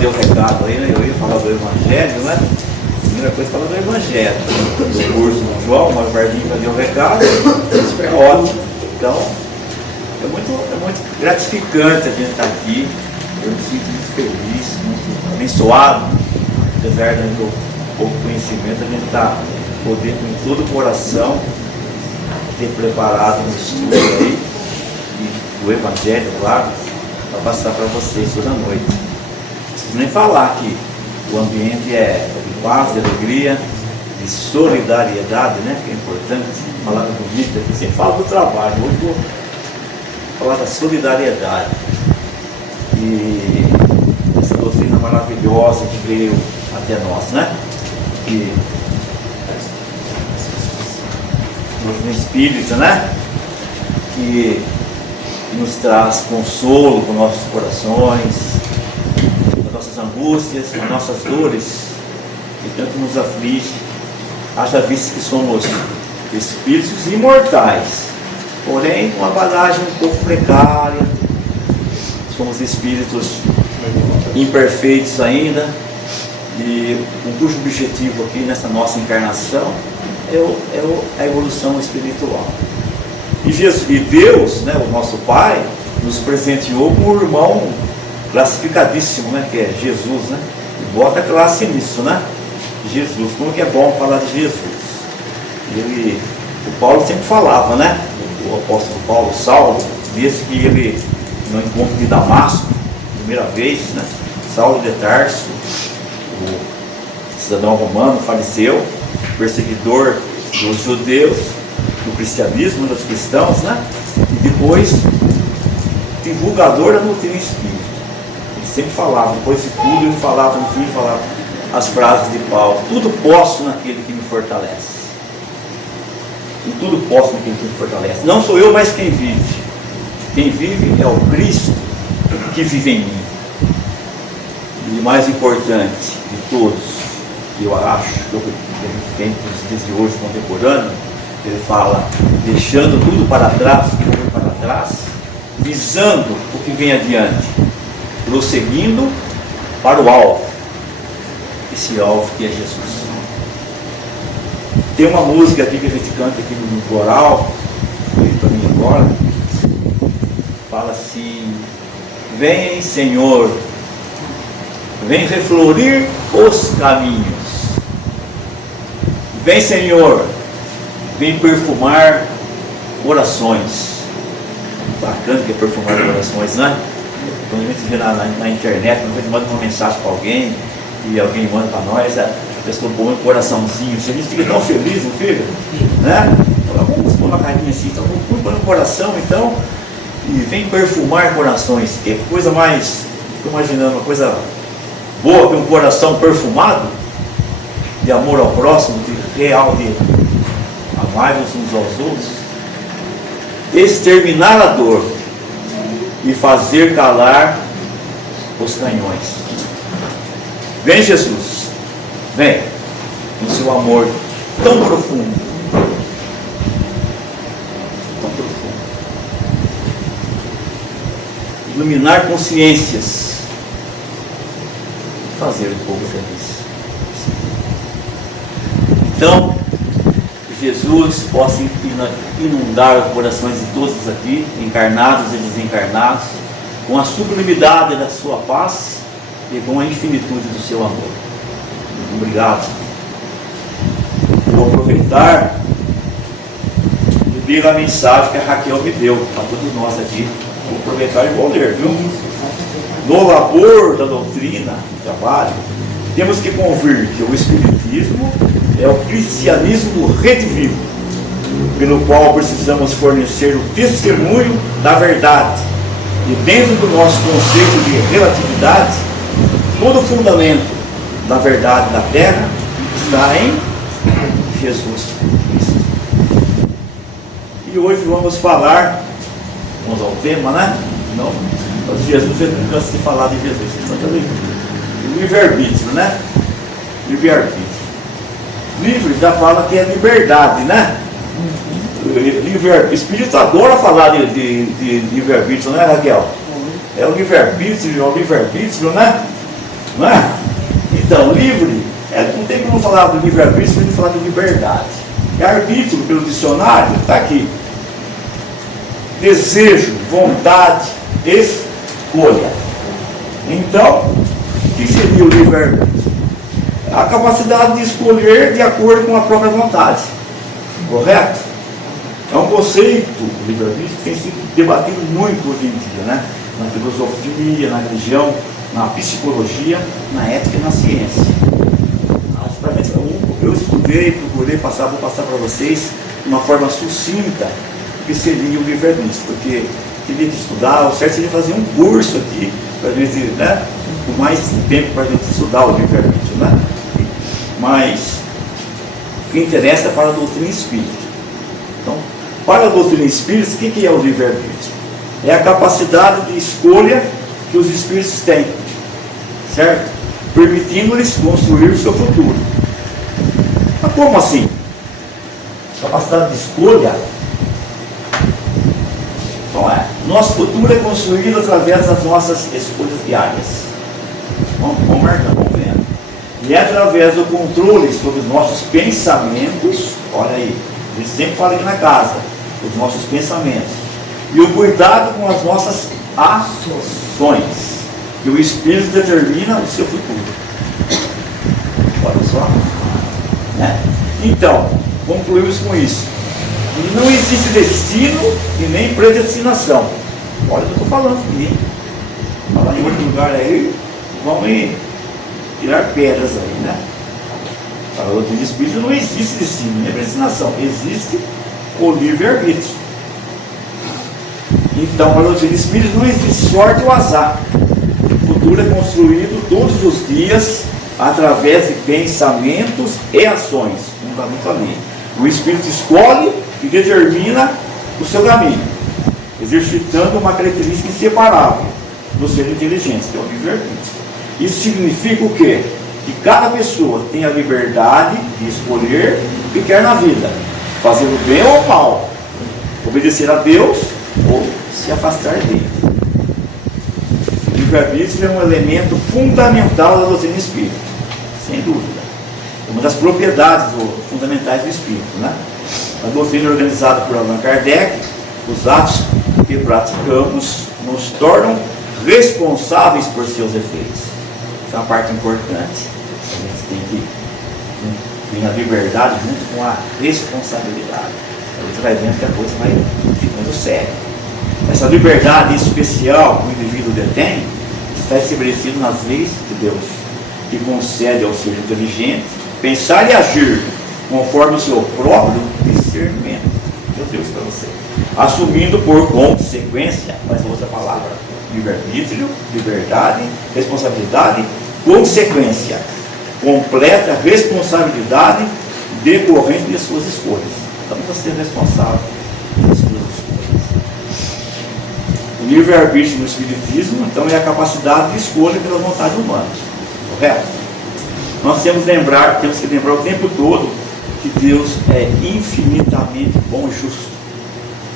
deu o recado aí, né? Eu ia falar do Evangelho, né? A primeira coisa falar do Evangelho. Do curso do João, mas o Bardinho já deu o recado. Isso é ótimo. Então, é muito gratificante a gente estar aqui. Eu me sinto muito feliz, muito abençoado. Apesar de do pouco conhecimento, a gente está podendo, com todo o coração, ter preparado um estudo aí, do Evangelho, claro, para passar para vocês toda noite. Não preciso nem falar que o ambiente é de paz, de alegria, de solidariedade, né? Que é importante, palavra bonita, que sempre fala do trabalho, hoje vou falar da solidariedade. E essa doutrina maravilhosa que veio até nós, né? Que doutrina espírita, né? Que nos traz consolo com nossos corações, com nossas angústias, com nossas dores, que tanto nos aflige, haja visto que somos espíritos imortais, porém com uma bagagem um pouco precária, somos espíritos imperfeitos ainda, e o cujo objetivo aqui nessa nossa encarnação é a evolução espiritual. E Deus, né, o nosso Pai, nos presenteou com um irmão classificadíssimo, né, que é Jesus, né? E bota classe nisso, né? Jesus, como que é bom falar de Jesus. O Paulo sempre falava, né? O apóstolo Paulo, Saulo, desde que ele, no encontro de Damasco, primeira vez, né? Saulo de Tarso, o cidadão romano, faleceu, perseguidor dos judeus, do cristianismo, dos cristãos, né? E depois divulgador da doutrina espírita. Ele sempre falava, depois de tudo ele falava, no fim falava as frases de Paulo: tudo posso naquele que me fortalece. E tudo posso naquele que me fortalece. Não sou eu, mas quem vive. Quem vive é o Cristo que vive em mim. E o mais importante de todos, que eu acho que a gente tem nos dias de hoje contemporâneo, ele fala, deixando tudo para trás, o que foi para trás, visando o que vem adiante, prosseguindo para o alvo, esse alvo que é Jesus. Tem uma música aqui que a gente canta aqui no coral, para mim agora, fala assim: vem Senhor, vem reflorir os caminhos, vem Senhor, vem perfumar corações. Bacana que é perfumar corações, né? Quando a gente vê na internet, quando a gente manda uma mensagem para alguém e alguém manda para nós, a pessoa põe um coraçãozinho, a gente fica tão feliz, não fica? Né? Então, vamos pôr uma carinha assim, então vamos pôr no coração, então, e vem perfumar corações. Que coisa mais, estou imaginando, uma coisa boa que um coração perfumado, de amor ao próximo, de real, de amai-vos uns aos outros, exterminar a dor e fazer calar os canhões. Vem Jesus, vem no seu amor tão profundo, tão profundo, iluminar consciências, fazer o povo feliz. Então, Jesus possa inundar os corações de todos aqui, encarnados e desencarnados, com a sublimidade da sua paz e com a infinitude do seu amor. Muito obrigado. Vou aproveitar e ler a mensagem que a Raquel me deu para todos nós aqui. Vou aproveitar e vou ler, viu? No labor da doutrina, do trabalho, temos que convir que o Espiritismo é o cristianismo redivivo, pelo qual precisamos fornecer o testemunho da verdade. E dentro do nosso conceito de relatividade, todo o fundamento da verdade da Terra está em Jesus Cristo. E hoje vamos falar, vamos ao tema, né? Não, mas Jesus, eu não canso de falar de Jesus. Livre-arbítrio, né? Livre-arbítrio. Livre já fala que é liberdade, né? O Espírito adora falar de livre-arbítrio, né, Raquel? É o livre-arbítrio, né? Não é? Então, livre, não tem como falar do livre-arbítrio sem falar de liberdade. E arbítrio, pelo dicionário, está aqui. Desejo, vontade, escolha. Então, o que seria o livre-arbítrio? A capacidade de escolher de acordo com a própria vontade. Correto? É um conceito, o livre-arbítrio, que tem sido debatido muito hoje em dia, né? Na filosofia, na religião, na psicologia, na ética e na ciência. Eu estudei, procurei vou passar para vocês de uma forma sucinta o que seria o livre-arbítrio, porque teria que estudar, o certo seria fazer um curso aqui, para a gente, né, com mais tempo para a gente estudar o livre-arbítrio, né? Mas o que interessa é para a doutrina espírita. Então, para a doutrina espírita, o que é o livre-arbítrio? É a capacidade de escolha que os espíritos têm, certo? Permitindo-lhes construir o seu futuro. Mas como assim? Capacidade de escolha? Então nosso futuro é construído através das nossas escolhas diárias. Vamos marcando, vamos vendo. E é através do controle sobre os nossos pensamentos, olha aí, a gente sempre fala aqui na casa, os nossos pensamentos. E o cuidado com as nossas ações, que o Espírito determina o seu futuro. Olha só. Né? Então, concluímos com isso. Não existe destino e nem predestinação. Olha o que eu estou falando aqui. Falar em outro lugar aí, vão tirar pedras aí, né? Para o outro espírito não existe destino nem predestinação. Existe o livre-arbítrio. Então, para o outro espírito não existe sorte ou azar. O futuro é construído todos os dias através de pensamentos e ações. Não está muito ali. O espírito escolhe e determina o seu caminho, exercitando uma característica inseparável do ser inteligente, que é o livre-arbítrio. Isso significa o quê? Que cada pessoa tem a liberdade de escolher o que quer na vida, fazer o bem ou o mal, obedecer a Deus ou se afastar dele. O livre-arbítrio é um elemento fundamental da doutrina espírita, sem dúvida. É uma das propriedades fundamentais do espírito, né? A doutrina organizada por Allan Kardec, os atos que praticamos nos tornam responsáveis por seus efeitos. Essa é uma parte importante. A gente tem que vir a liberdade junto com a responsabilidade. A gente vai vendo que a coisa vai ficando séria. Essa liberdade especial que o indivíduo detém está estabelecida nas leis de Deus, que concede ao ser inteligente pensar e agir conforme o seu próprio discernimento. Meu Deus, para você. Assumindo por consequência, mais outra palavra, livre-arbítrio, liberdade, responsabilidade, consequência, completa responsabilidade decorrente de suas escolhas. Então você é responsável pelas suas escolhas. O livre-arbítrio no Espiritismo, então, é a capacidade de escolha pela vontade humana. Correto? Nós temos que lembrar o tempo todo que Deus é infinitamente bom e justo.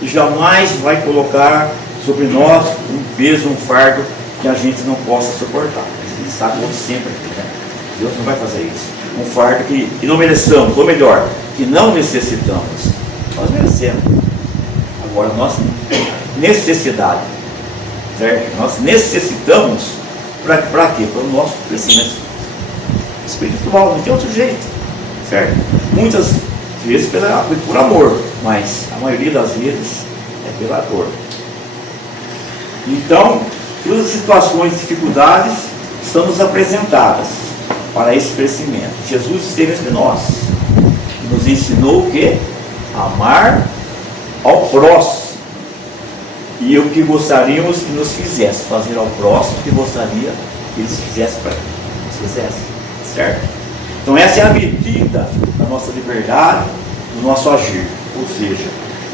E jamais vai colocar sobre nós um peso, um fardo que a gente não possa suportar. A gente sabe sempre, né? Deus não vai fazer isso. Um fardo que não mereçamos, ou melhor, que não necessitamos. Nós merecemos. Agora, nossa necessidade, certo? Nós necessitamos para quê? Para o nosso crescimento espiritual, não tem outro jeito, certo? Muitas vezes por amor, mas a maioria das vezes é pela dor. Então, todas as situações de dificuldades são nos apresentadas para esse crescimento. Jesus esteve entre nós e nos ensinou o quê? Amar ao próximo. E o que gostaríamos que nos fizesse, fazer ao próximo o que gostaria que eles fizessem para nos fizessem. Certo? Então essa é a medida da nossa liberdade, do nosso agir. Ou seja,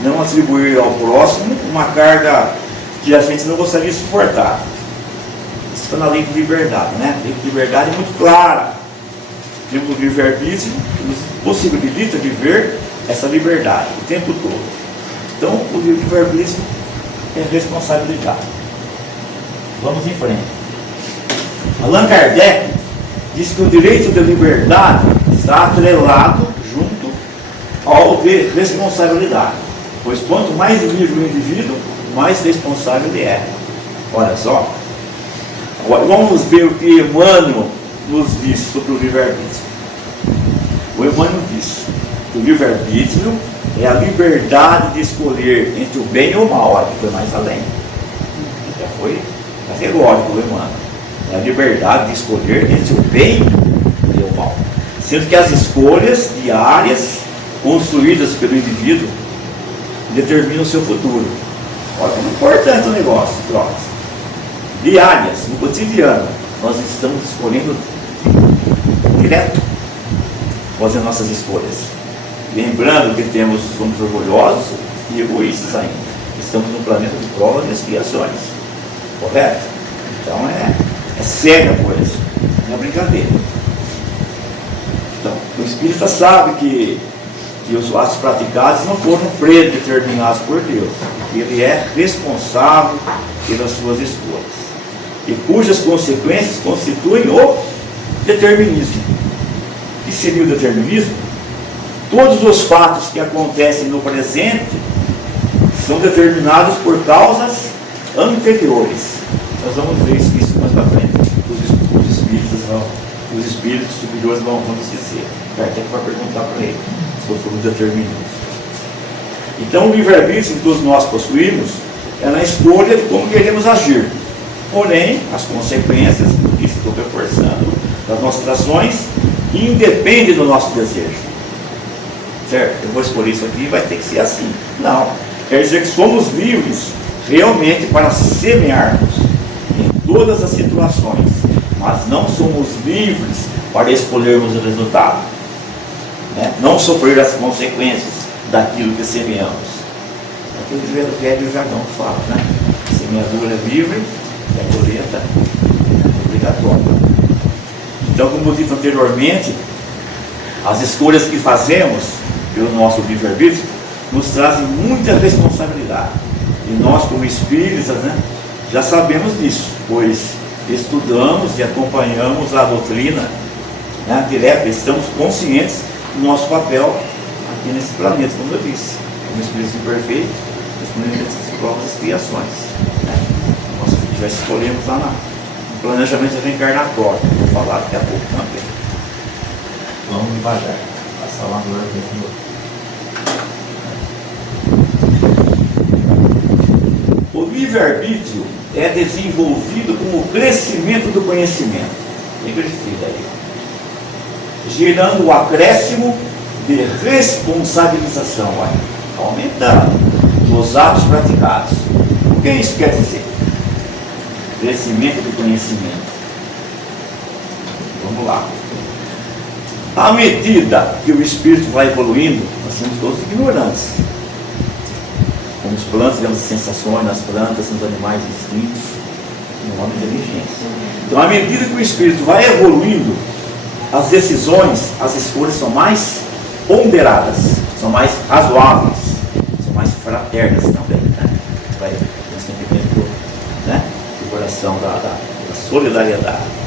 não atribuir ao próximo uma carga que a gente não gostaria de suportar. Isso está na lei de liberdade, né? A lei de liberdade é muito clara. Temos o livre-arbítrio que nos possibilita viver essa liberdade o tempo todo. Então o livre-arbítrio é responsabilidade. Vamos em frente. Allan Kardec diz que o direito de liberdade está atrelado junto ao de responsabilidade. Pois quanto mais livre o indivíduo, mais responsável ele é. Olha só. Agora vamos ver o que Emmanuel nos diz sobre o livre-arbítrio. O Emmanuel diz que o livre-arbítrio é a liberdade de escolher entre o bem e o mal. Olha, foi mais além. Já foi categórico o Emmanuel. É a liberdade de escolher entre o bem e o mal. Sendo que as escolhas diárias construídas pelo indivíduo determinam o seu futuro. Olha como é importante o negócio, troço. Diárias, no cotidiano, nós estamos escolhendo direto, fazendo nossas escolhas. Lembrando que somos orgulhosos e egoístas ainda. Estamos num planeta de provas e expiações. Correto? Então é séria a coisa, não é brincadeira. Então, o espírita sabe que os atos praticados não foram predeterminados por Deus, que ele é responsável pelas suas escolhas, e cujas consequências constituem o determinismo. O que seria o determinismo? Todos os fatos que acontecem no presente são determinados por causas anteriores. Nós vamos ver isso mais para frente. Os espíritos superiores vão nos dizer. Kardec vai perguntar para ele sobre o determinismo. Então, o livre-arbítrio que todos nós possuímos é na escolha de como queremos agir. Porém, as consequências, do que estou reforçando, das nossas ações, independem do nosso desejo. Certo? Eu vou escolher isso aqui e vai ter que ser assim. Não. Quer dizer que somos livres realmente para semearmos em todas as situações, mas não somos livres para escolhermos o resultado, né? Não sofrer as consequências daquilo que semeamos. Aquele velho jargão que fala, né? Semeadura é livre e a colheita é obrigatória. Então, como dito anteriormente, as escolhas que fazemos pelo nosso livre-arbítrio nos trazem muita responsabilidade. E nós, como espíritas, né, já sabemos disso, pois estudamos e acompanhamos a doutrina, né, direta, estamos conscientes do nosso papel aqui nesse planeta, como eu disse, como espíritos imperfeitos, respondendo essas provas e expiações. Né? Nós já escolhemos lá no planejamento reencarnatório, vou falar daqui a pouco também. Vamos devagar, passar lá no ar. O livre-arbítrio é desenvolvido como o crescimento do conhecimento. Tem crescido aí. Gerando o acréscimo de responsabilização, aumentando nos atos praticados. O que isso quer dizer? Crescimento do conhecimento. Vamos lá. À medida que o espírito vai evoluindo, nós somos todos ignorantes. Como as plantas, vemos as sensações nas plantas, nos animais distintos, no homem inteligência. Então, à medida que o espírito vai evoluindo, as decisões, as escolhas são mais ponderadas, são mais razoáveis, são mais fraternas também, né? Vai no sentimento, né, do coração da solidariedade.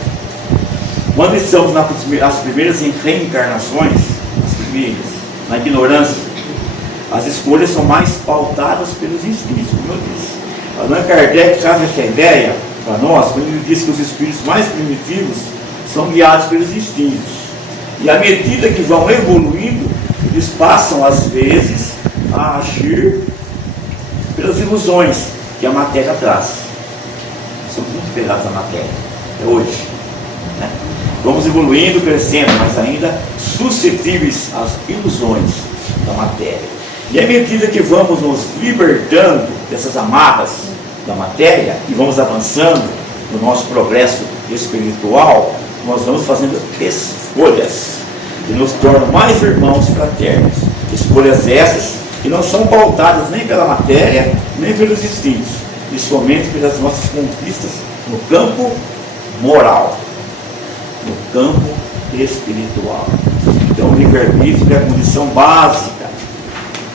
Quando estamos nas primeiras reencarnações, as primeiras, na ignorância, as escolhas são mais pautadas pelos instintos, como eu disse. Allan Kardec traz essa ideia para nós, quando ele diz que os espíritos mais primitivos são guiados pelos instintos. E à medida que vão evoluindo, eles passam, às vezes, a agir pelas ilusões que a matéria traz. São muito pegados à matéria, até hoje. Né? Vamos evoluindo, crescendo, mas ainda suscetíveis às ilusões da matéria. E à medida que vamos nos libertando dessas amarras da matéria e vamos avançando no nosso progresso espiritual, nós vamos fazendo escolhas que nos tornam mais irmãos fraternos. Escolhas essas que não são pautadas nem pela matéria, nem pelos instintos, e somente pelas nossas conquistas no campo moral, no campo espiritual. Então, o livre-arbítrio é a condição básica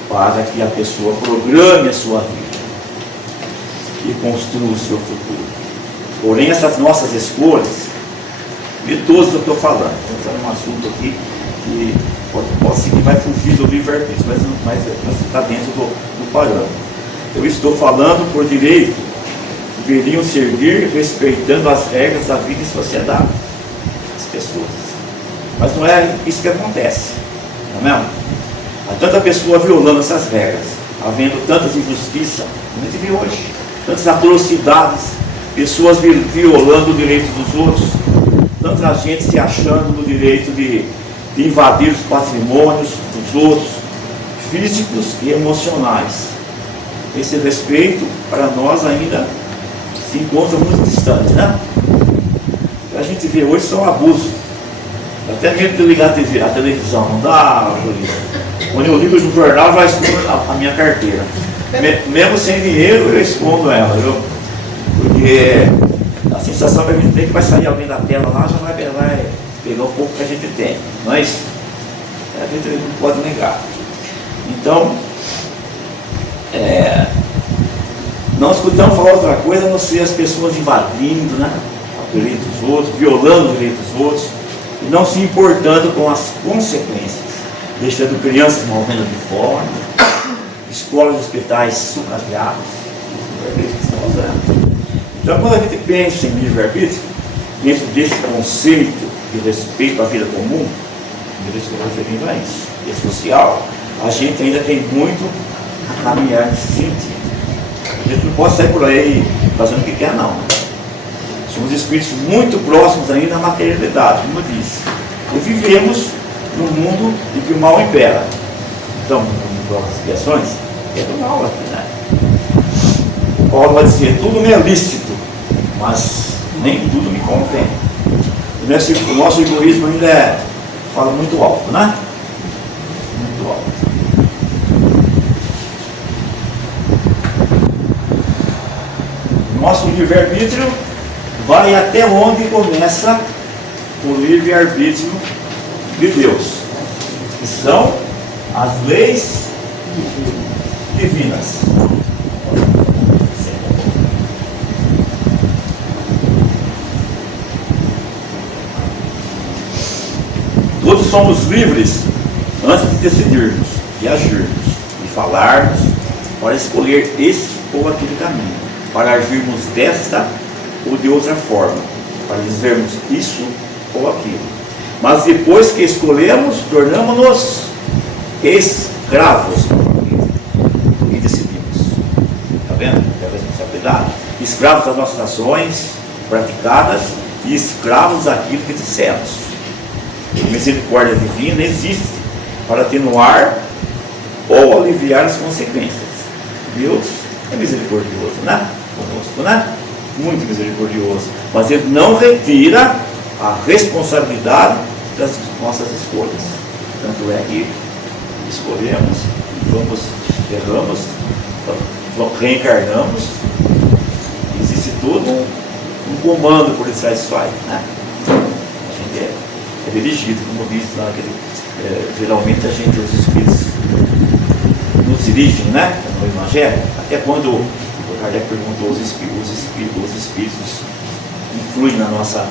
para que a pessoa programe a sua vida e construa o seu futuro. Porém, essas nossas escolhas de todos que eu estou falando. Estou falando um assunto aqui que pode ser que vai fugir do livre-arbítrio, mas está dentro do parâmetro. Eu estou falando por direito, deveriam servir respeitando as regras da vida em sociedade, as pessoas. Mas não é isso que acontece, não é mesmo? Há tanta pessoa violando essas regras, havendo tantas injustiças, como a gente vê hoje, tantas atrocidades, pessoas violando o direito dos outros, tanta gente se achando no direito de invadir os patrimônios dos outros, físicos e emocionais. Esse respeito, para nós, ainda se encontra muito distante, né? O que a gente vê hoje são abusos. Até mesmo de ligar a televisão, não dá, Julita. Quando eu ligo no jornal, já escondo a minha carteira. Mesmo sem dinheiro, eu escondo ela, viu? Porque a sensação que a gente tem que vai sair alguém da tela lá, já vai pegar o pouco que a gente tem. Mas a gente não pode negar. Então, não escutamos falar outra coisa a não ser as pessoas invadindo, né, o direito dos outros, violando o direito dos outros, e não se importando com as consequências, deixando crianças morrendo de fome, escolas e hospitais sucateados. Então, quando a gente pensa em livre-arbítrio, dentro desse conceito de respeito à vida comum, que eu estou referindo a isso, e social, a gente ainda tem muito a caminhar nesse sentido. A gente não pode sair por aí fazendo o que quer, não. Somos espíritos muito próximos ainda da materialidade, como eu disse. E vivemos num mundo em que o mal impera. Então, no das expiações, é do mal aqui, né? Paulo vai dizer, tudo me é lícito, mas nem tudo me convém. O nosso egoísmo ainda fala muito alto, né? Muito alto. Nosso livre-arbítrio vai até onde começa o livre-arbítrio de Deus, que são as leis divinas. Todos somos livres antes de decidirmos e agirmos, e falarmos para escolher esse ou aquele caminho, para agirmos desta ou de outra forma, para dizermos isso ou aquilo. Mas depois que escolhemos, tornamos-nos escravos e decidimos. Está vendo? É a responsabilidade. Escravos das nossas ações praticadas e escravos daquilo que dissemos. A misericórdia divina existe para atenuar ou aliviar as consequências. Deus é misericordioso, né? Conosco, né? Muito misericordioso. Mas Ele não retira a responsabilidade das nossas escolhas. Tanto é que escolhemos, erramos, reencarnamos. Existe todo um comando por detrás disso aí, né? A gente é dirigido, como diz lá, geralmente os espíritos nos dirigem, né? No Evangelho, até quando o Kardec perguntou, os espíritos influem na nossa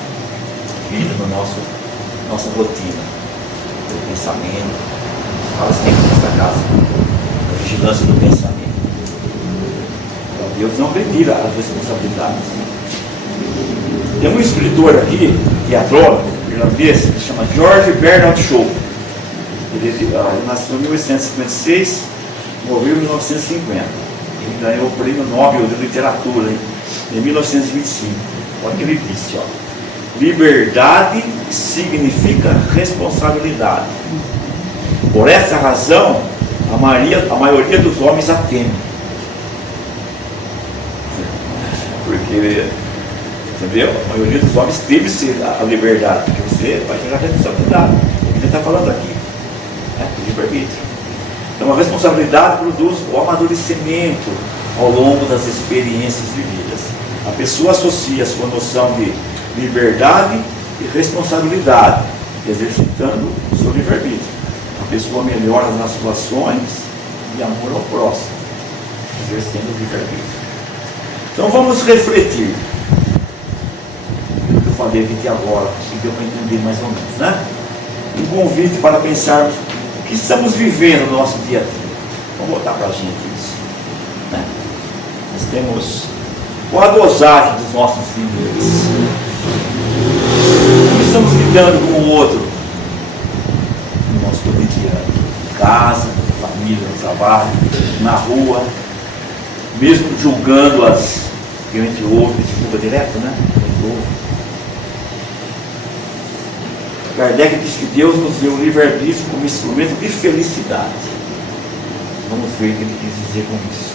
vida, na nossa rotina, no pensamento. Fala sempre nessa casa, a vigilância do pensamento. Então, Deus não retira as responsabilidades. Tem um escritor aqui, teatrólogo, irlandês, que se chama George Bernard Shaw. Ele nasceu em 1856, morreu em 1950. Ele ganhou o Prêmio Nobel de Literatura em 1925. Olha o que ele disse, ó. Liberdade significa responsabilidade. Por essa razão, a maioria dos homens a teme. Porque, entendeu? A maioria dos homens teme ser a liberdade, porque você vai ter a responsabilidade. O que ele está falando aqui, né? Livre-arbítrio. Então a responsabilidade produz o amadurecimento ao longo das experiências vividas. A pessoa associa a sua noção de liberdade e responsabilidade, exercitando o seu livre-arbítrio. A pessoa melhora nas suas ações e amor ao próximo, exercendo o livre-arbítrio. Então vamos refletir. Eu acabei de ver agora, acho que deu para entender mais ou menos, né? Um convite para pensarmos o que estamos vivendo no nosso dia a dia. Vamos botar para a gente isso, né? Nós temos qual a dosagem dos nossos limites. Como estamos lidando com o outro no nosso cotidiano, em casa, na família, no trabalho, na rua, mesmo julgando as que a gente ouve, divulga direto, né? Kardec diz que Deus nos deu o livre-arbítrio como instrumento de felicidade. Vamos ver o que ele quis dizer com isso.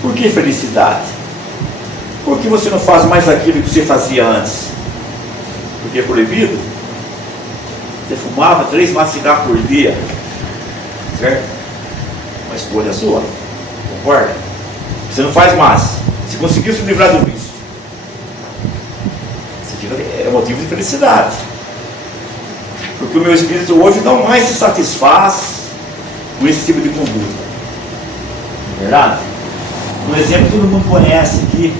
Por que felicidade? Porque você não faz mais aquilo que você fazia antes? Porque é proibido? Você fumava 3 maços de cigarro por dia, certo? Uma escolha sua, concorda? Você não faz mais. Se conseguiu se livrar do vício, é motivo de felicidade. Porque o meu espírito hoje não mais se satisfaz com esse tipo de conduta. Verdade? Um exemplo que todo mundo conhece aqui.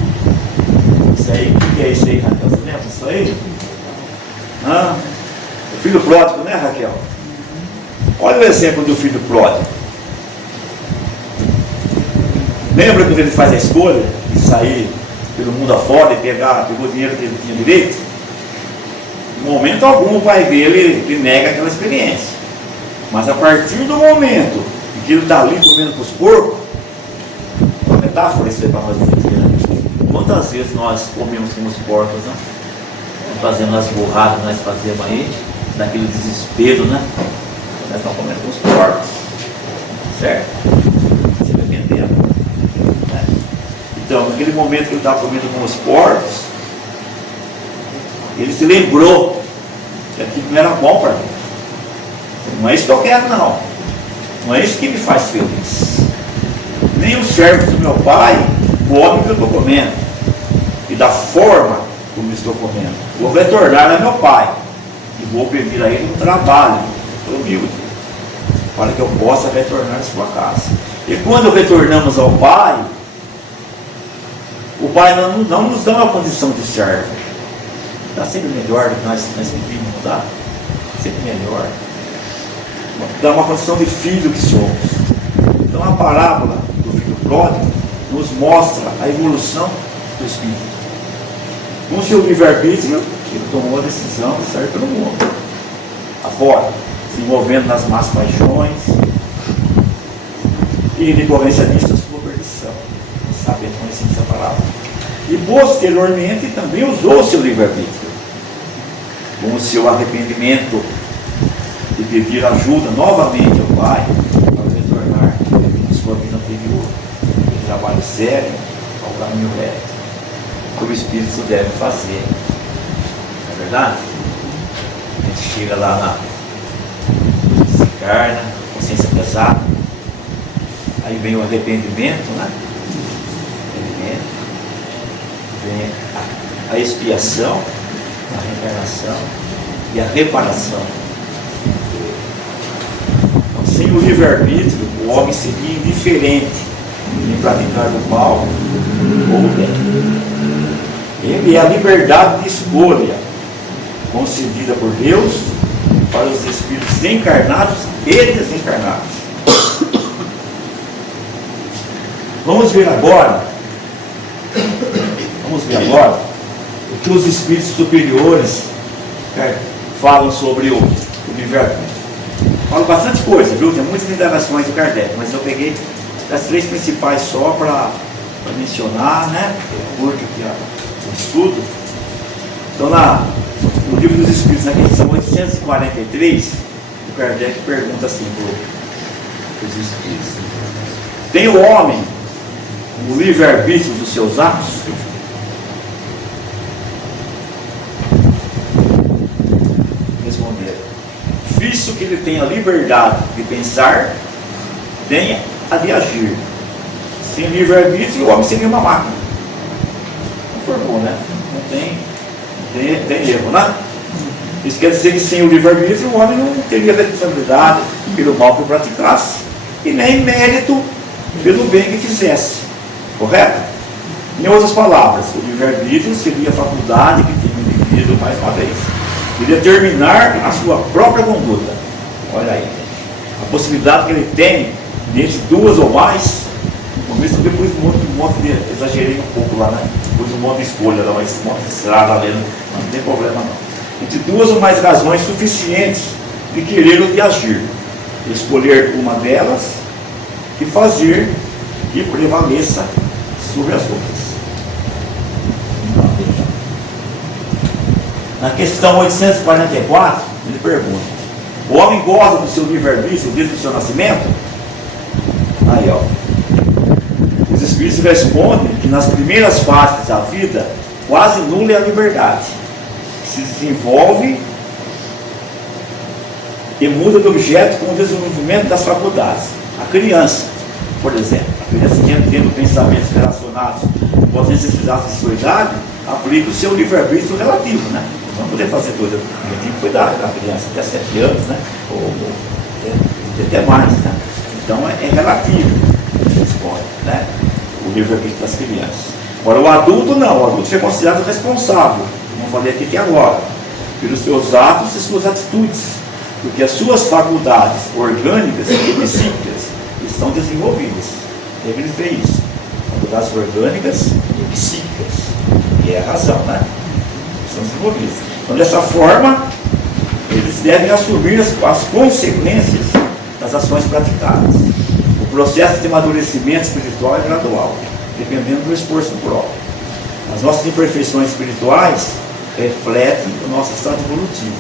Isso aí, o que é isso aí, Raquel? Você lembra disso aí? O filho pródigo, né, Raquel? Olha o exemplo do filho pródigo. Lembra quando ele faz a escolha de sair pelo mundo afora e pegou o dinheiro que ele tinha direito? Em momento algum o pai dele ele nega aquela experiência. Mas a partir do momento em que ele está ali comendo com os porcos, uma metáfora isso aí para nós hoje em dia, né? Quantas vezes nós comemos com os porcos, né? Fazendo as burradas que nós fazemos aí, naquele desespero, né? Nós estamos comendo com os porcos, certo? Se arrependendo, né? Então, naquele momento que ele estava comendo com os porcos, ele se lembrou que aquilo não era bom para mim. Não é isso que eu quero, não. Não é isso que me faz feliz. Nem os servos do meu pai comem o que eu estou comendo. E da forma como estou comendo. Vou retornar a meu pai. E vou pedir a ele um trabalho humilde, para que eu possa retornar à sua casa. E quando retornamos ao pai, o pai não nos dá uma condição de servo. Está sempre melhor do que nós pedimos, não dá? Sempre melhor. Dá uma condição de filho que somos. Então a parábola do filho pródigo nos mostra a evolução do espírito. Com o seu livre-arbítrio, ele tomou a decisão de sair pelo mundo afora, se envolvendo nas más paixões e em decorrência disso a sua perdição. Sabe, conhecendo essa palavra. E posteriormente também usou o seu livre-arbítrio com o seu arrependimento e pedir ajuda novamente ao Pai para retornar à sua vida anterior, do trabalho sério ao caminho reto, que o Espírito deve fazer. Não é verdade? A gente chega lá se encarna, consciência pesada, aí vem o arrependimento, né? Vem a expiação, a reencarnação e a reparação. Então, sem o livre-arbítrio, o homem seria indiferente em praticar o mal ou o bem. Ele é a liberdade de escolha concedida por Deus para os espíritos encarnados e desencarnados. Vamos ver agora o que os espíritos superiores falam sobre o livre-arbítrio. Falam bastante coisa, viu? Tem muitas indagações do Kardec, mas eu peguei as 3 principais só para mencionar, né? Curto aqui o estudo. Então, no livro dos Espíritos, na questão 843, o Kardec pergunta assim para os Espíritos: tem o homem o livre-arbítrio dos seus atos? Responderam: visto que ele tem a liberdade de pensar, tem a de agir. Sem livre-arbítrio, o homem seria uma máquina. Não formou, né? Não tem erro, né? Isso quer dizer que sem o livre-arbítrio, o homem não teria responsabilidade pelo mal que praticasse e nem mérito pelo bem que fizesse. Correto? Em outras palavras, o livre-arbítrio seria a faculdade que tem o indivíduo indivíduo, mais uma vez, de determinar a sua própria conduta. Olha aí, a possibilidade que ele tem de duas ou mais. No começo, depois um monte de, exagerei um pouco lá, né? Depois um monte de escolha, um monte de estrada lá, não tem problema não. Entre duas ou mais razões suficientes de querer ou de agir, escolher uma delas e fazer que prevaleça sobre as outras. Na questão 844, ele pergunta: o homem goza do seu livre-arbítrio desde o seu nascimento? Aí, ó. Os Espíritos respondem que nas primeiras fases da vida, quase nula é a liberdade. Se desenvolve e muda de objeto com o desenvolvimento das faculdades. A criança, por exemplo, a criança tendo pensamentos relacionados com as necessidades de sua idade, aplica o seu livre-arbítrio relativo, né? Não poder fazer tudo. A gente tem que cuidar da criança até 7 anos, né? Ou até mais, né? Então é relativo, né? O livre-arbítrio das crianças. Agora, o adulto não. O adulto é considerado responsável, como eu falei aqui agora, pelos seus atos e suas atitudes, porque as suas faculdades orgânicas e psíquicas estão desenvolvidas. Deve ele ver isso. Faculdades orgânicas e psíquicas. E é a razão, né? Estão desenvolvidas. Então, dessa forma, eles devem assumir as consequências das ações praticadas. O processo de amadurecimento espiritual é gradual, dependendo do esforço próprio. As nossas imperfeições espirituais refletem o nosso estado evolutivo.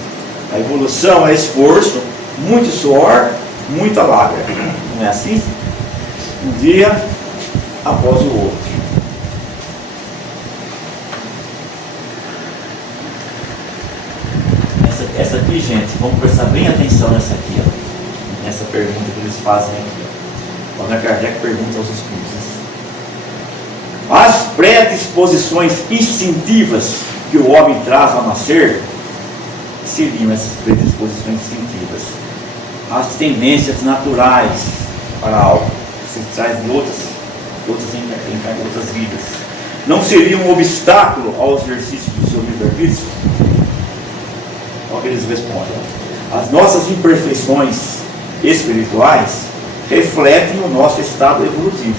A evolução é esforço, muito suor, muita lágrima. Não é assim? Um dia após o outro. Essa aqui, gente, vamos prestar bem atenção nessa aqui, ó, nessa pergunta que eles fazem aqui. Ó. Allan Kardec pergunta aos espíritos: as predisposições instintivas que o homem traz ao nascer, seriam essas predisposições instintivas, as tendências naturais para algo que se traz de outras vidas, não seriam um obstáculo ao exercício do seu livre-arbítrio? Olha o que eles respondem: as nossas imperfeições espirituais refletem o nosso estado evolutivo,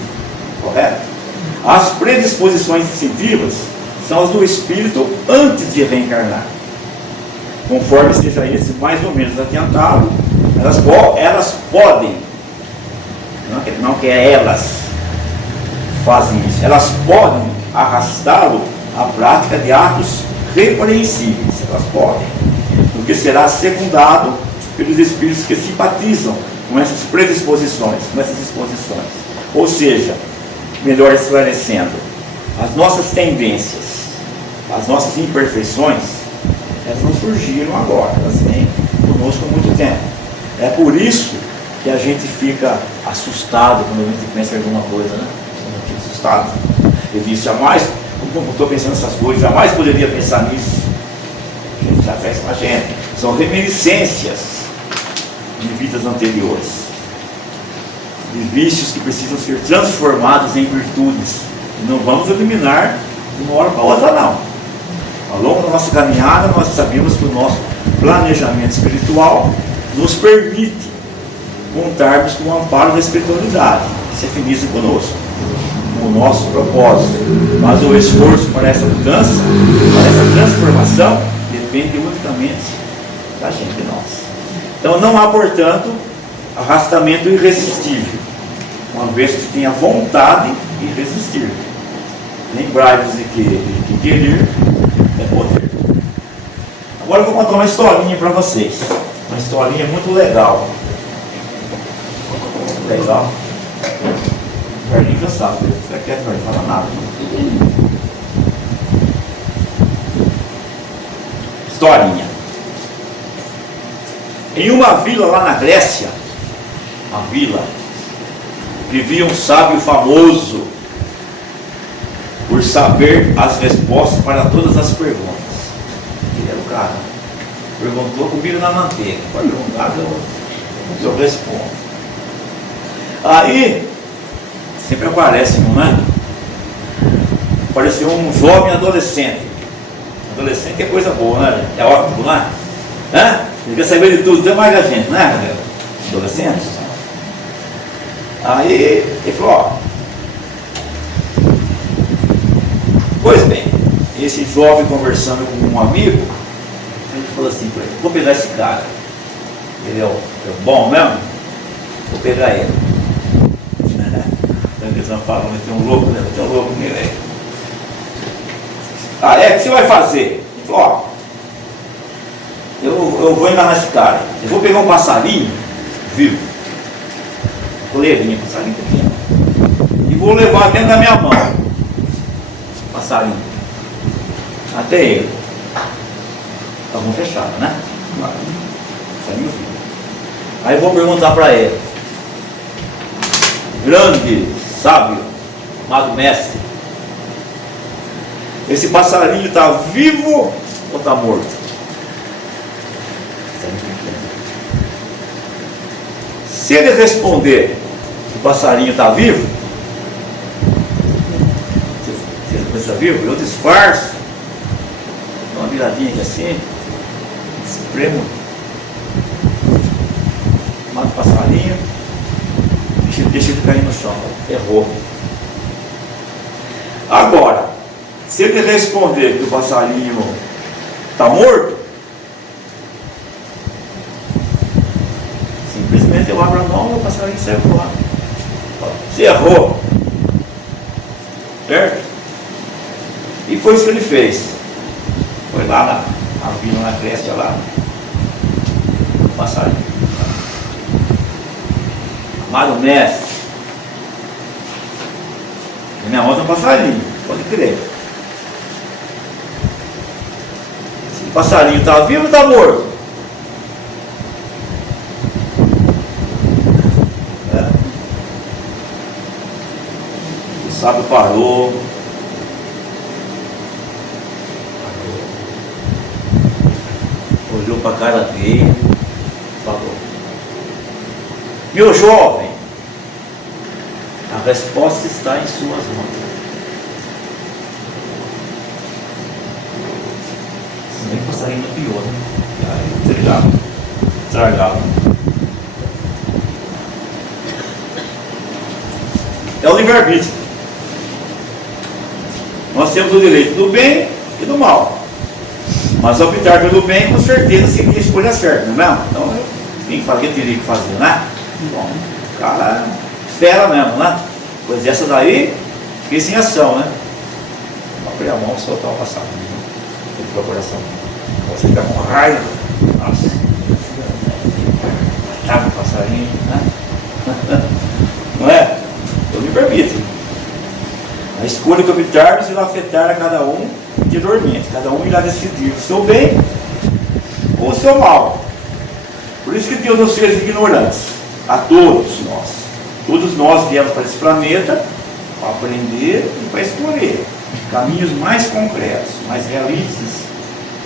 correto? As predisposições instintivas são as do espírito antes de reencarnar. Conforme seja esse mais ou menos adiantado, elas podem, não que elas fazem isso, elas podem arrastá-lo à prática de atos repreensíveis, elas podem, porque será secundado pelos espíritos que simpatizam com essas predisposições, com essas disposições. Ou seja, melhor esclarecendo, as nossas tendências, as nossas imperfeições, elas não surgiram agora, elas vêm conosco há muito tempo. É por isso que a gente fica assustado quando a gente pensa em alguma coisa, né? A gente fica assustado. Eu disse: jamais, como estou pensando nessas coisas, jamais poderia pensar nisso. A gente já fez com a gente. São reminiscências de vidas anteriores, de vícios que precisam ser transformados em virtudes. E não vamos eliminar de uma hora para outra, não. Ao longo da nossa caminhada, nós sabemos que o nosso planejamento espiritual nos permite contarmos com o amparo da espiritualidade, que se afiniza conosco, com o nosso propósito. Mas o esforço para essa mudança, para essa transformação, depende unicamente da gente, de nós. Então não há, portanto, arrastamento irresistível, uma vez que tenha vontade de resistir. Lembrai-vos de que querer é poder. Agora eu vou contar uma historinha para vocês. Uma historinha muito legal. Legal. O Carlinhos já sabe, você quer não falar nada. Historinha. Em uma vila lá na Grécia, uma vila, vivia um sábio famoso por saber as respostas para todas as perguntas. Ele era o cara. Perguntou comigo na manteiga. Pode perguntar, eu respondo. Aí, sempre aparece, não é? Apareceu um jovem adolescente. Adolescente é coisa boa, né? É ótimo, não é? Hã? Ele quer saber de tudo, tem mais da gente, né? Adolescente. Aí ele falou, ó. Pois bem, esse jovem conversando com um amigo, ele falou assim para ele, vou pegar esse cara. Ele é o bom mesmo? Vou pegar ele. Eles não falam, tem um louco, né? Tem um louco nele aí. Ah, o que você vai fazer? Ele falou, ó, eu vou enganar esse cara. Eu vou pegar um passarinho vivo, coleirinha, passarinho pequeno, e vou levar dentro da minha mão. Passarinho. Até ele. Tá mão fechada, né? Passarinho vivo. Aí eu vou perguntar para ele. Grande, sábio, amado mestre, esse passarinho está vivo ou está morto? Se ele responder que o passarinho está vivo, se ele está vivo, eu disfarço, dou uma viradinha aqui assim, espremo, mato o passarinho, deixa ele cair no chão. Errou. Agora, se ele responder que o passarinho está morto, simplesmente eu abro a mão e o passarinho sai para lá. Você errou. Certo? E foi isso que ele fez. Foi lá na vila, na creste lá. O passarinho. Amado mestre, minha mão é um passarinho, pode crer. Se o passarinho está vivo ou está morto? O sábio parou. Olhou para a cara dele e falou: meu jovem, a resposta está em suas mãos. Se nem passarinho no pior, né? Estragado. É o livre-arbítrio. Nós temos o direito do bem e do mal. Mas optar pelo bem, com certeza, seria a escolha certa, não é mesmo? Então, quem teria que fazer, né? Bom, cara, fera mesmo, né? Pois essa daí, fiquei sem ação, né? Abrir a mão e soltar o passarinho. Tem que coração. Você fica com raiva. Nossa. Tá com o passarinho, né? Não é? Eu me permito. A escolha que optarmos irá afetar a cada um interiormente. Cada um irá decidir o seu bem ou o seu mal. Por isso que Deus não seres ignorantes. A todos nós viemos para esse planeta para aprender e para escolher caminhos mais concretos, mais realistas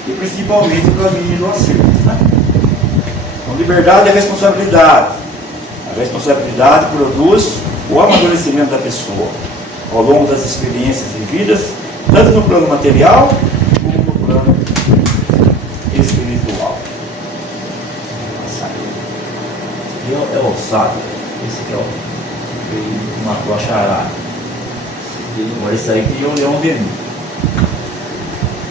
e principalmente o caminho do acerto, né? Então, liberdade é responsabilidade. A responsabilidade produz o amadurecimento da pessoa ao longo das experiências vividas, tanto no plano material como no plano espiritual. É o sábio. Esse que é o que matou a charada. Esse aí que é o Leon Denis.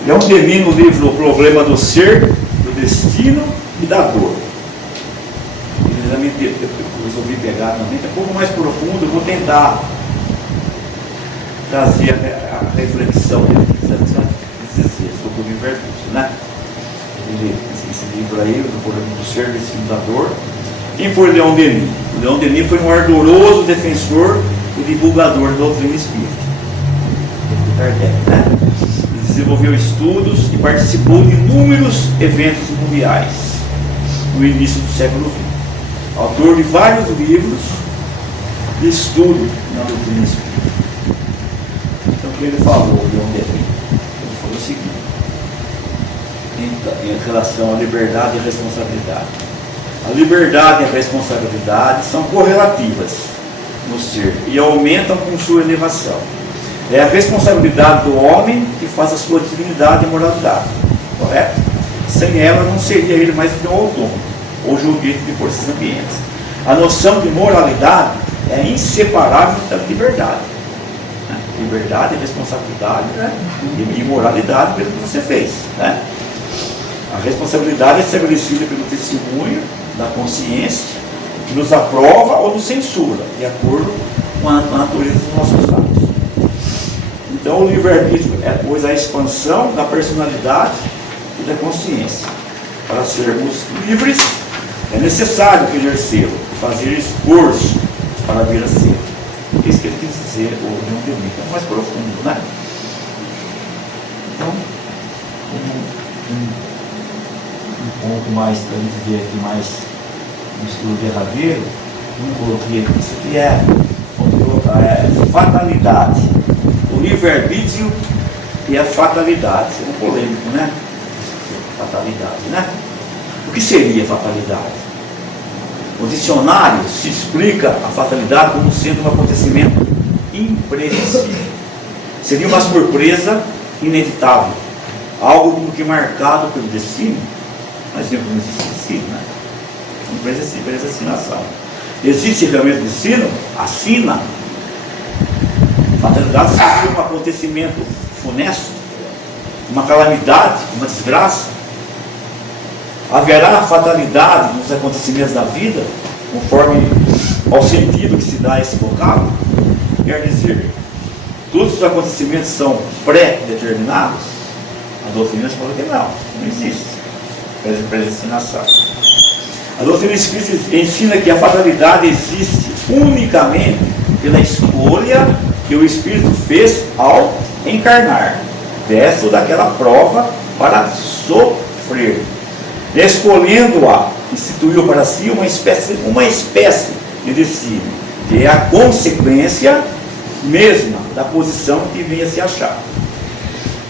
Leon Denis, no livro O Problema do Ser, do Destino e da Dor. Eu resolvi pegar também, é um pouco mais profundo, eu vou tentar trazer a reflexão desses dias sobre o livre-arbítrio, né? Esse livro aí, O Problema do Ser, do Destino e da Dor. Quem foi Leon Denis? O Leon Denis foi um ardoroso defensor e divulgador da doutrina espírita. Kardec, né? Ele desenvolveu estudos e participou de inúmeros eventos mundiais no início do século XX. Autor de vários livros de estudo na doutrina espírita. Então, o que ele falou, Leon Denis? Ele falou o seguinte, em relação à liberdade e à responsabilidade. A liberdade e a responsabilidade são correlativas no ser e aumentam com sua elevação. É a responsabilidade do homem que faz a sua dignidade e moralidade, correto? Sem ela não seria ele mais que um autônomo ou julguete de forças ambientes. A noção de moralidade é inseparável da liberdade. Liberdade, responsabilidade, né? E moralidade pelo que você fez, né? A responsabilidade é estabelecida pelo testemunho da consciência, que nos aprova ou nos censura, de acordo com a natureza dos nossos atos. Então, o livre-arbítrio é, pois, a expansão da personalidade e da consciência. Para sermos livres, é necessário exercê-lo, fazer esforço para vir a ser. Isso que ele quis dizer, o Leon Denis, é mais profundo, né? Então, um ponto mais, para a gente ver aqui mais no estudo derradeiro, vamos colocar aqui, isso aqui vamos colocar, fatalidade. O livre-arbítrio e a fatalidade. Isso é um polêmico, né? Fatalidade, né? O que seria fatalidade? O dicionário se explica a fatalidade como sendo um acontecimento imprevisível. Seria uma surpresa inevitável, algo como que marcado pelo destino. Mas não existe destino, né? Predestinação. Existe realmente destino? Assina. Fatalidade seria um acontecimento funesto, uma calamidade, uma desgraça. Haverá fatalidade nos acontecimentos da vida, conforme ao sentido que se dá a esse vocábulo? Quer dizer, todos os acontecimentos são pré-determinados? A doutrina fala que não existe predestinação. A doutrina espírita ensina que a fatalidade existe unicamente pela escolha que o espírito fez ao encarnar, dessa ou daquela prova para sofrer. Escolhendo-a, instituiu para si uma espécie de destino, que é a consequência mesma da posição que venha se achar.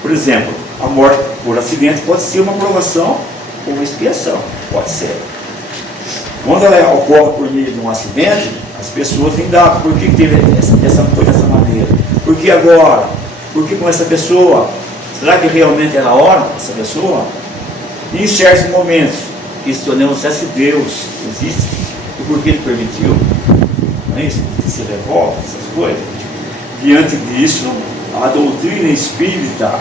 Por exemplo, a morte por acidente pode ser uma provação ou uma expiação, pode ser. Quando ela ocorre por meio de um acidente, as pessoas vêm dar, por que teve foi dessa maneira? Por que agora? Por que com essa pessoa? Será que realmente era a hora essa pessoa? E em certos momentos, questionamos se Deus existe e por que Ele permitiu. Não é isso? Se revolta, essas coisas. Diante disso, a doutrina espírita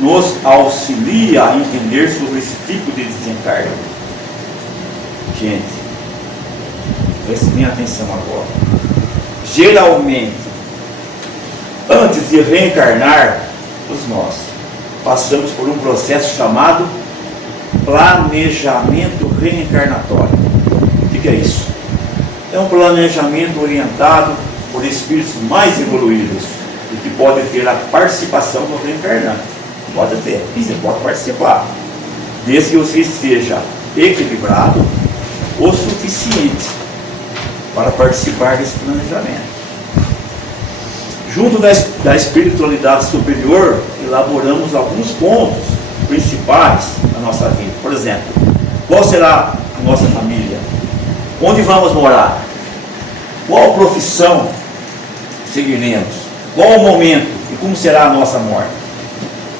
nos auxilia a entender sobre esse tipo de desencargo. Gente, prestem minha atenção agora. Geralmente, antes de reencarnar, nós passamos por um processo chamado planejamento reencarnatório. O que é isso? É um planejamento orientado por espíritos mais evoluídos e que podem ter a participação do reencarnante. Pode ter, você pode participar, desde que você esteja equilibrado o suficiente para participar desse planejamento. Junto da espiritualidade superior, elaboramos alguns pontos principais da nossa vida. Por exemplo, qual será a nossa família? Onde vamos morar? Qual profissão seguiremos? Qual o momento e como será a nossa morte?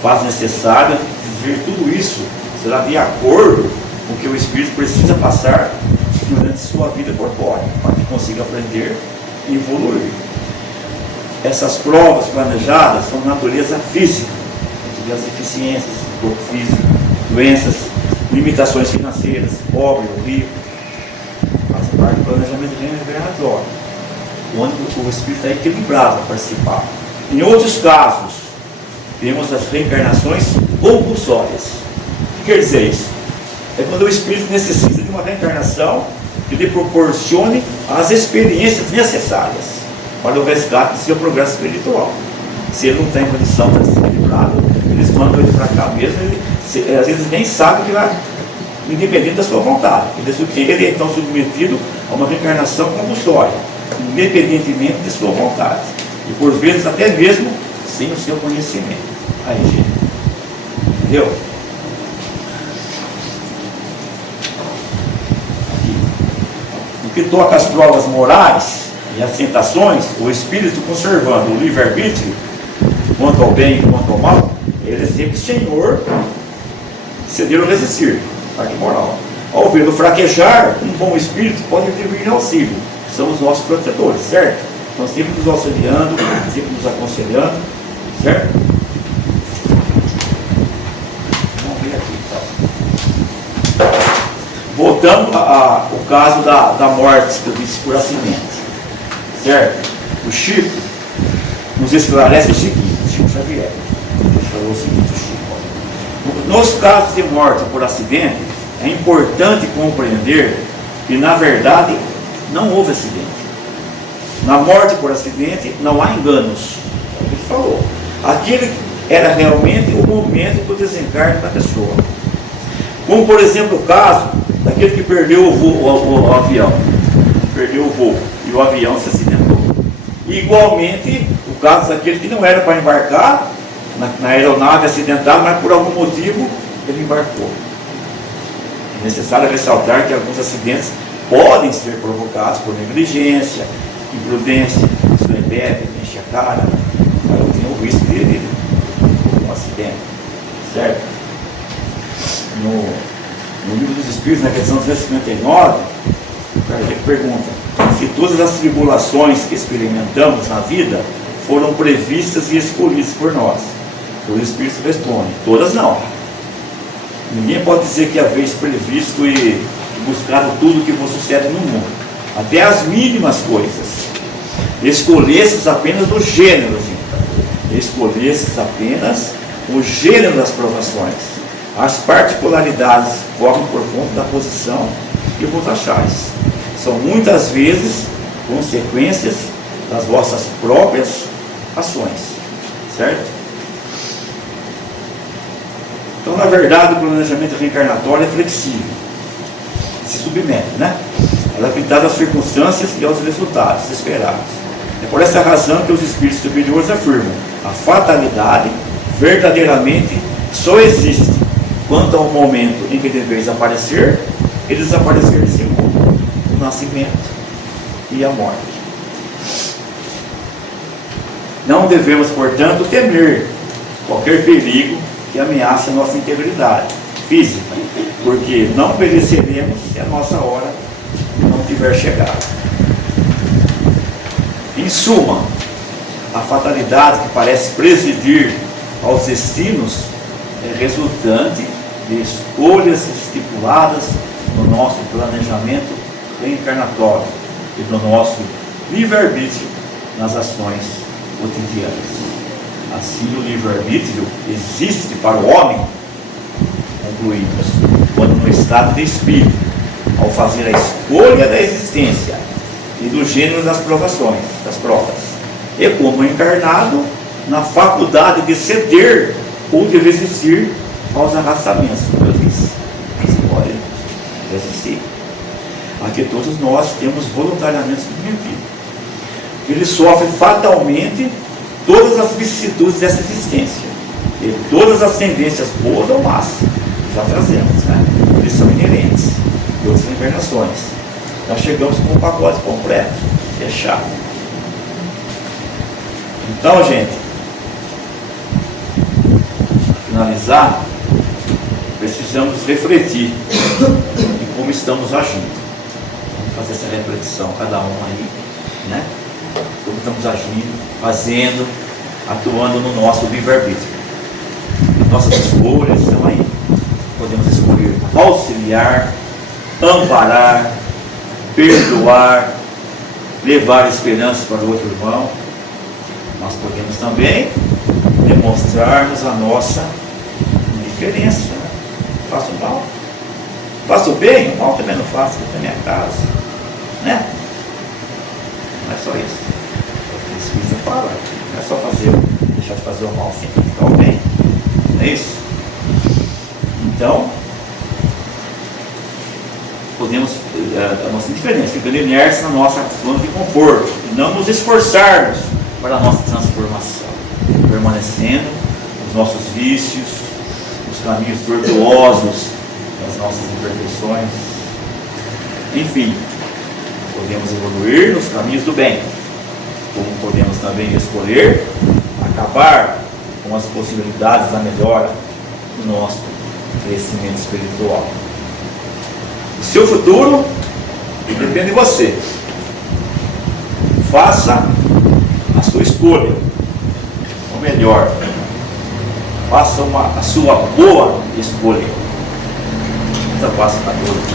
Faz necessário dizer tudo isso, será de acordo com o que o espírito precisa passar durante sua vida corpórea, para que consiga aprender e evoluir. Essas provas planejadas são de natureza física, as deficiências do corpo físico, doenças, limitações financeiras, pobre ou rico, faz parte do planejamento reencarnatório, onde o espírito está equilibrado para participar. Em outros casos, temos as reencarnações compulsórias. O que quer dizer isso? É quando o espírito necessita de uma reencarnação que lhe proporcione as experiências necessárias para o resgate do seu progresso espiritual. Se ele não tem condição de ser equilibrado, eles mandam ele para cá mesmo, às vezes nem sabe que vai, independente da sua vontade. Ele é então submetido a uma reencarnação compulsória, independentemente de sua vontade. E por vezes até mesmo sem o seu conhecimento. Aí, gente. Entendeu? Aqui. No que toca às provas morais e as tentações, o espírito, conservando o livre-arbítrio, quanto ao bem e quanto ao mal, ele é sempre Senhor, ceder ou resistir, parte moral. Ao vê-lo fraquejar, um bom espírito pode vir em auxílio, são os nossos protetores, certo? Estão sempre nos auxiliando, sempre nos aconselhando, certo? Vamos ver aqui então. Voltando ao caso da morte que eu disse por acidente, certo? O Chico nos esclarece o seguinte, Chico Xavier, ele falou o seguinte, Chico: nos casos de morte por acidente, é importante compreender que na verdade não houve acidente. Na morte por acidente não há enganos, é o que ele falou. Aquele era realmente o momento do desencarne da pessoa. Como por exemplo o caso daquele que perdeu o avião, perdeu o voo e o avião se acidentou. E, igualmente o caso daquele que não era para embarcar na aeronave acidentada, mas por algum motivo ele embarcou. É necessário ressaltar que alguns acidentes podem ser provocados por negligência, imprudência, se bebe, enche a cara, aí tem o risco de um acidente, certo? No livro dos Espíritos, na questão 259, o Kardec pergunta: se todas as tribulações que experimentamos na vida foram previstas e escolhidas por nós? Os Espíritos respondem: todas não. Ninguém pode dizer que haveis previsto e buscado tudo que vos sucede no mundo, até as mínimas coisas. Escolhesses apenas o gênero, gente. Escolhesses apenas o gênero das provações. As particularidades correm por conta da posição que vos achais. São muitas vezes consequências das vossas próprias ações, certo? Então, na verdade, o planejamento reencarnatório é flexível, se submete, né? Adaptado às circunstâncias e aos resultados esperados. É por essa razão que os espíritos superiores afirmam: a fatalidade verdadeiramente só existe quanto ao momento em que deveis aparecer e desaparecer desse mundo, o nascimento e a morte. Não devemos, portanto, temer qualquer perigo que ameace a nossa integridade física, porque não pereceremos se a nossa hora não tiver chegado. Em suma, a fatalidade que parece presidir aos destinos é resultante de escolhas estipuladas no nosso planejamento reencarnatório e do nosso livre-arbítrio nas ações cotidianas. Assim, o livre-arbítrio existe para o homem, concluímos, quando no estado de espírito, ao fazer a escolha da existência e do gênero das provações, das provas, e como encarnado na faculdade de ceder ou de resistir aos arrastamentos, como eu disse. Você pode resistir. Aqui todos nós temos voluntariamente submetido. Ele sofre fatalmente todas as vicissitudes dessa existência, e todas as tendências boas ou más, já trazemos, né? Eles são inerentes de outras encarnações. Nós chegamos com um pacote completo, fechado. Então, gente, para finalizar, precisamos refletir em como estamos agindo. Vamos fazer essa reflexão, cada um aí, né? Como estamos agindo, fazendo, atuando no nosso livre-arbítrio. Nossas escolhas estão aí. Podemos escolher auxiliar, amparar, perdoar, levar esperanças para o outro irmão. Nós podemos também demonstrarmos a nossa indiferença. Né? Faço o mal, faço o bem, o mal também não faço na minha casa, né? Não é só isso. O Espírito fala, não é só deixar de fazer o mal sem praticar o bem. Não é isso? Então, podemos, a nossa indiferença fica inerente na nossa zona de conforto, e não nos esforçarmos para a nossa transformação, permanecendo nos nossos vícios, nos caminhos tortuosos das nossas imperfeições. Enfim, podemos evoluir nos caminhos do bem, como podemos também escolher acabar com as possibilidades da melhora do nosso crescimento espiritual. O seu futuro depende de você. Faça a sua escolha, ou melhor, faça a sua boa escolha. Essa passa para todos.